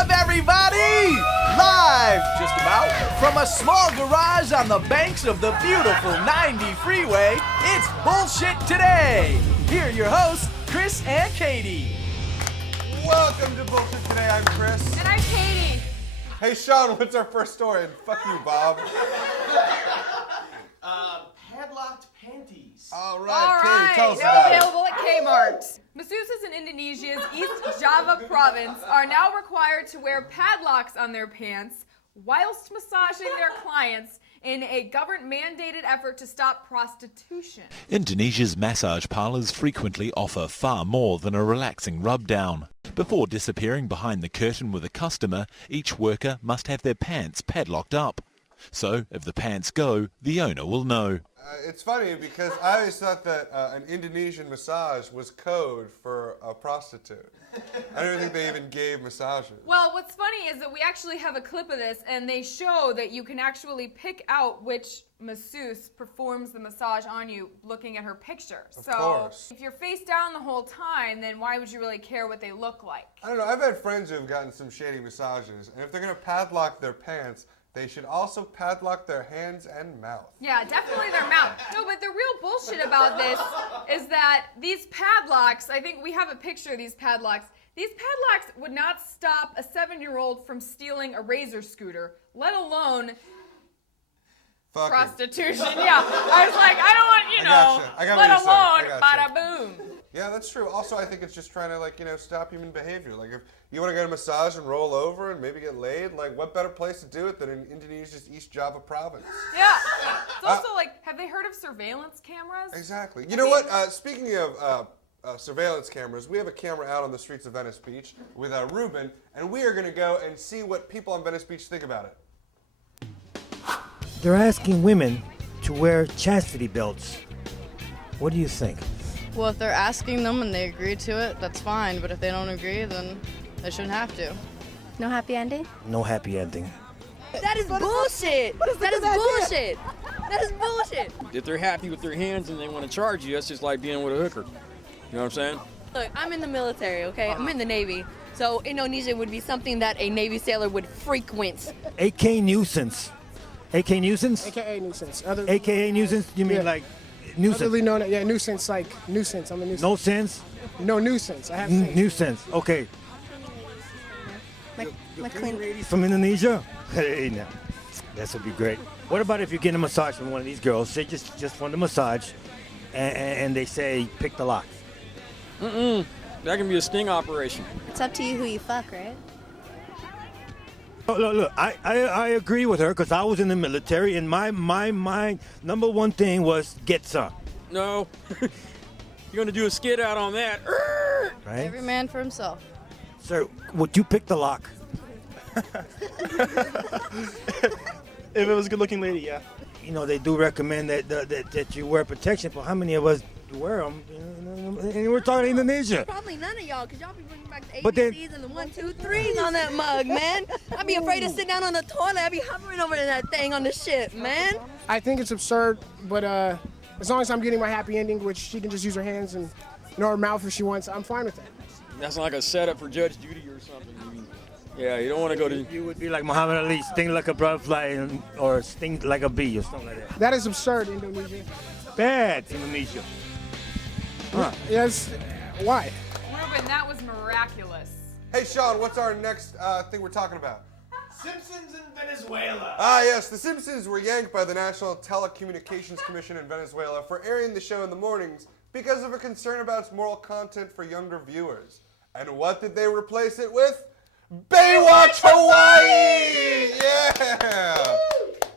up, everybody? Live, just about, from a small garage on the banks of the beautiful 90 freeway, it's Bullshit Today. Here are your hosts, Chris and Katie. Welcome to Bullshit Today. I'm Chris. And I'm Katie. Hey, Sean, what's our first story? And fuck you, Bob. Padlocked panties. All right, Katie, tell us Now about it. available at Kmart. Masseuses in Indonesia's East Java province are now required to wear padlocks on their pants whilst massaging their clients in a government-mandated effort to stop prostitution. Indonesia's massage parlours frequently offer far more than a relaxing rub-down. Before disappearing behind the curtain with a customer, each worker must have their pants padlocked up. So, if the pants go, the owner will know. It's funny because I always thought that an Indonesian massage was code for a prostitute. I don't think they even gave massages. Well, what's funny is that we actually have a clip of this, and they show that you can actually pick out which masseuse performs the massage on you looking at her picture. Of course. If you're face down the whole time, then why would you really care what they look like? I don't know. I've had friends who have gotten some shady massages, and if they're going to padlock their pants, they should also padlock their hands and mouth. Yeah, definitely their mouth. No, but the real bullshit about this is that these padlocks, I think we have a picture of these padlocks would not stop a 7-year-old from stealing a Razor scooter, let alone Fucking. prostitution. Yeah, I was like, I don't want, I got let what alone you're saying. I gotcha. bada boom. Yeah, that's true. Also, I think it's just trying to, stop human behavior. Like, if you want to get a massage and roll over and maybe get laid, what better place to do it than in Indonesia's East Java province? Yeah. It's also have they heard of surveillance cameras? Exactly. You know what? Speaking of surveillance cameras, we have a camera out on the streets of Venice Beach with Ruben, and we are going to go and see what people on Venice Beach think about it. They're asking women to wear chastity belts. What do you think? Well, if they're asking them and they agree to it, that's fine. But if they don't agree, then they shouldn't have to. No happy ending? No happy ending. That is bullshit! That is bullshit! That is bullshit! If they're happy with their hands and they want to charge you, that's just like being with a hooker. You know what I'm saying? Look, I'm in the military, okay? I'm in the Navy. So Indonesia would be something that a Navy sailor would frequent. AK nuisance. AK nuisance? AKA nuisance. AKA nuisance? You mean like nuisance? Otherly known, yeah, nuisance, like nuisance. I'm a nuisance. No sense? No nuisance. I have sense. Nuisance. Okay. My clean Ladies from Indonesia? Hey, now. That would be great. What about if you're getting a massage from one of these girls? They just want a massage, and they say, pick the lock. That can be a sting operation. It's up to you who you fuck, right? Look, I agree with her because I was in the military, and my number one thing was get some. No. You're going to do a skid out on that. Right? Every man for himself. Sir, would you pick the lock? If it was a good-looking lady, yeah. You know, they do recommend that you wear protection, but how many of us wear them? And we're talking Indonesia. Probably none of y'all, because y'all be bringing back the But then- ABCs and the 1, 2, 3s on that mug, man. I'd be afraid to sit down on the toilet. I'd be hovering over that thing on the ship, man. I think it's absurd, but as long as I'm getting my happy ending, which she can just use her hands and her mouth if she wants, I'm fine with that. That's like a setup for Judge Judy or something. Yeah, you don't want to go to... You would be like Muhammad Ali, sting like a butterfly or sting like a bee or something like that. That is absurd, Indonesia. Bad, Indonesia. Huh. Yes, why? Ruben, that was miraculous. Hey, Sean, what's our next thing we're talking about? Simpsons in Venezuela. Ah, yes, the Simpsons were yanked by the National Telecommunications Commission in Venezuela for airing the show in the mornings because of a concern about its moral content for younger viewers. And what did they replace it with? Baywatch Hawaii! Yeah!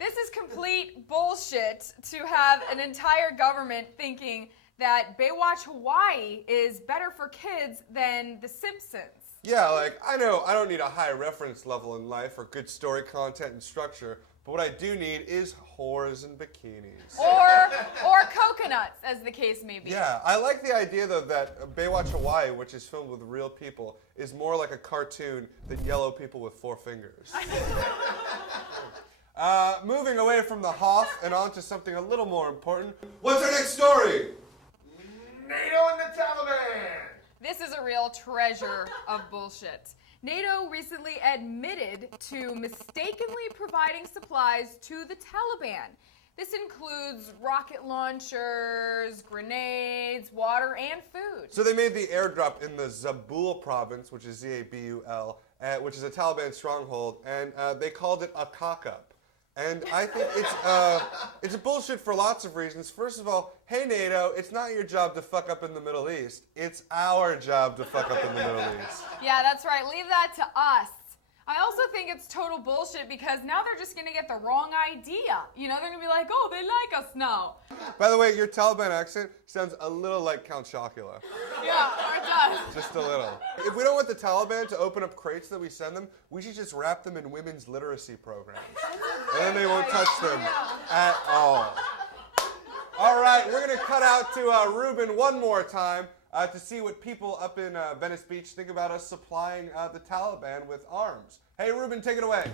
This is complete bullshit to have an entire government thinking that Baywatch Hawaii is better for kids than The Simpsons. Yeah, I know I don't need a high reference level in life or good story content and structure, but what I do need is whores and bikinis. Or coconuts, as the case may be. Yeah, I like the idea, though, that Baywatch Hawaii, which is filmed with real people, is more like a cartoon than yellow people with 4 fingers. Moving away from the Hoff and on to something a little more important. What's our next story? Nato and the Taliban. This is a real treasure of bullshit. NATO recently admitted to mistakenly providing supplies to the Taliban. This includes rocket launchers, grenades, water, and food. So they made the airdrop in the Zabul province, which is Z-A-B-U-L, which is a Taliban stronghold, and they called it a cock-up. And I think it's bullshit for lots of reasons. First of all, hey NATO, it's not your job to fuck up in the Middle East. It's our job to fuck up in the Middle East. Yeah, that's right. Leave that to us. I also think it's total bullshit because now they're just going to get the wrong idea. You know, they're going to be like, oh, they like us now. By the way, your Taliban accent sounds a little like Count Chocula. Yeah, it does. Just a little. If we don't want the Taliban to open up crates that we send them, we should just wrap them in women's literacy programs. And then they won't touch them at all. All right, we're going to cut out to Ruben one more time to see what people up in Venice Beach think about us supplying the Taliban with arms. Hey, Ruben, take it away.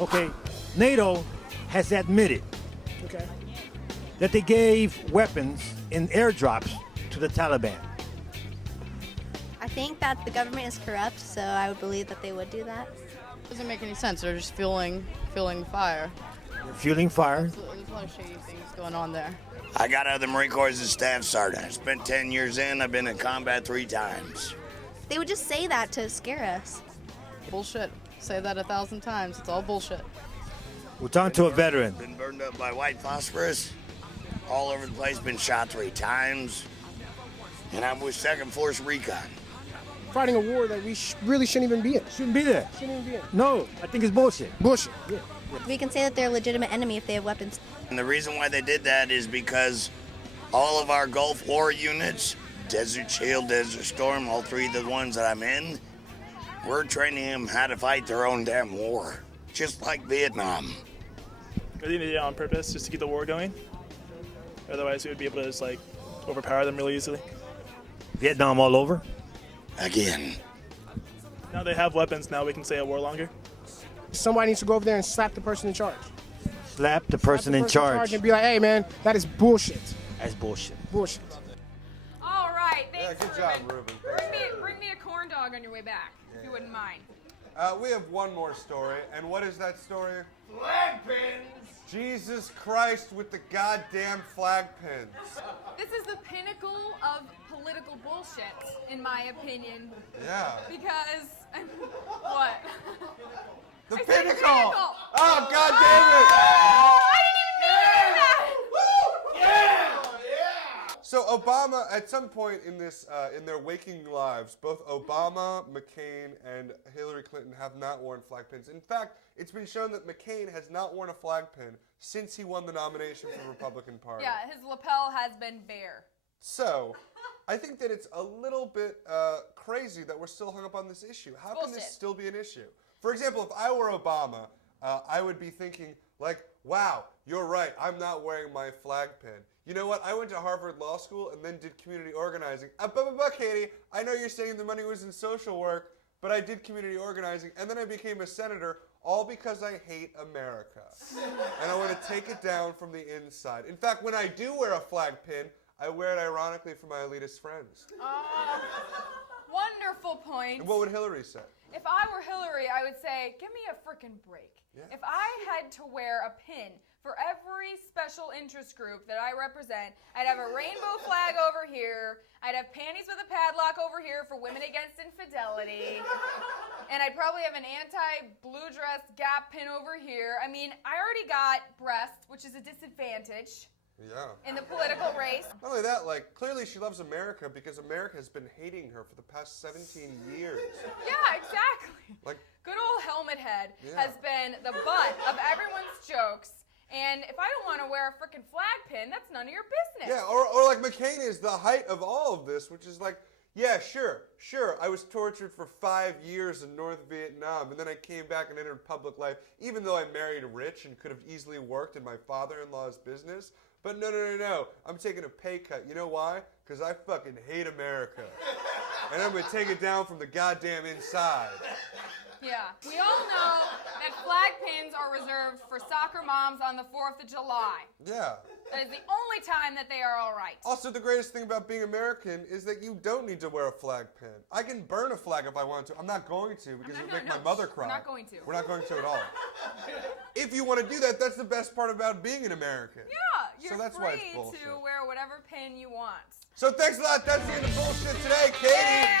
Okay, NATO has admitted that they gave weapons in airdrops to the Taliban. I think that the government is corrupt, so I would believe that they would do that. Doesn't make any sense. They're just fueling the fire. They're fueling fire. There's a lot of shady things going on there. I got out of the Marine Corps as a staff sergeant. I spent 10 years in. I've been in combat 3 times. They would just say that to scare us. Bullshit. Say that 1,000 times. It's all bullshit. We're talking to a veteran. Been burned up by white phosphorus. All over the place. Been shot 3 times. And I'm with 2nd Force Recon. Fighting a war that we really shouldn't even be in. Shouldn't be there. Shouldn't even be in. No, I think it's bullshit. Bullshit. Yeah. We can say that they're a legitimate enemy if they have weapons. And the reason why they did that is because all of our Gulf War units, Desert Shield, Desert Storm, all 3 of the ones that I'm in, we're training them how to fight their own damn war. Just like Vietnam. I think they did it on purpose, just to keep the war going. Otherwise, we would be able to just, like, overpower them really easily. Vietnam all over? Again. Now they have weapons, now we can stay at war longer. Somebody needs to go over there and slap the person in charge. Slap the person in charge. And be like, hey, man, that is bullshit. That's bullshit. Bullshit. All right, thanks, Yeah, good job, Ruben. Bring me a corn dog on your way back, if you wouldn't mind. We have one more story, and what is that story? Flag pins! Jesus Christ with the goddamn flag pins. This is the pinnacle of political bullshit, in my opinion. Yeah. Because, what? The I said pinnacle! pinnacle! Oh, God damn it! I didn't even know that! So Obama, at some point in this, in their waking lives, both Obama, McCain, and Hillary Clinton have not worn flag pins. In fact, it's been shown that McCain has not worn a flag pin since he won the nomination for the Republican Party. Yeah, his lapel has been bare. So, I think that it's a little bit crazy that we're still hung up on this issue. How can this still be an issue? For example, if I were Obama, I would be thinking, like, wow, you're right, I'm not wearing my flag pin. You know what? I went to Harvard Law School and then did community organizing. Katie, I know you're saying the money was in social work, but I did community organizing, and then I became a senator, all because I hate America. And I want to take it down from the inside. In fact, when I do wear a flag pin, I wear it ironically for my elitist friends. Wonderful point. And what would Hillary say? If I were Hillary, I would say, give me a frickin' break. Yeah. If I had to wear a pin for every special interest group that I represent, I'd have a rainbow flag over here, I'd have panties with a padlock over here for women against infidelity, and I'd probably have an anti-blue dress Gap pin over here. I mean, I already got breasts, which is a disadvantage. Yeah. In the political race. Not only that, like, clearly she loves America because America has been hating her for the past 17 years. Yeah, exactly. Like, good old Helmet Head has been the butt of everyone's jokes. And if I don't want to wear a frickin' flag pin, that's none of your business. Yeah, or like McCain is the height of all of this, which is like, yeah, sure, I was tortured for 5 years in North Vietnam, and then I came back and entered public life, even though I married rich and could have easily worked in my father-in-law's business. But no, I'm taking a pay cut. You know why? Because I fucking hate America. And I'm going to take it down from the goddamn inside. Yeah. We all know that flag pins are reserved for soccer moms on the 4th of July. Yeah. That is the only time that they are all right. Also, the greatest thing about being American is that you don't need to wear a flag pin. I can burn a flag if I want to. I'm not going to because it would make my mother cry. We're not going to. We're not going to at all. If you want to do that, that's the best part about being an American. Yeah, you're So that's why it's free bullshit. to wear whatever pin you want. So thanks a lot. That's the end of bullshit today, Katie. Yeah.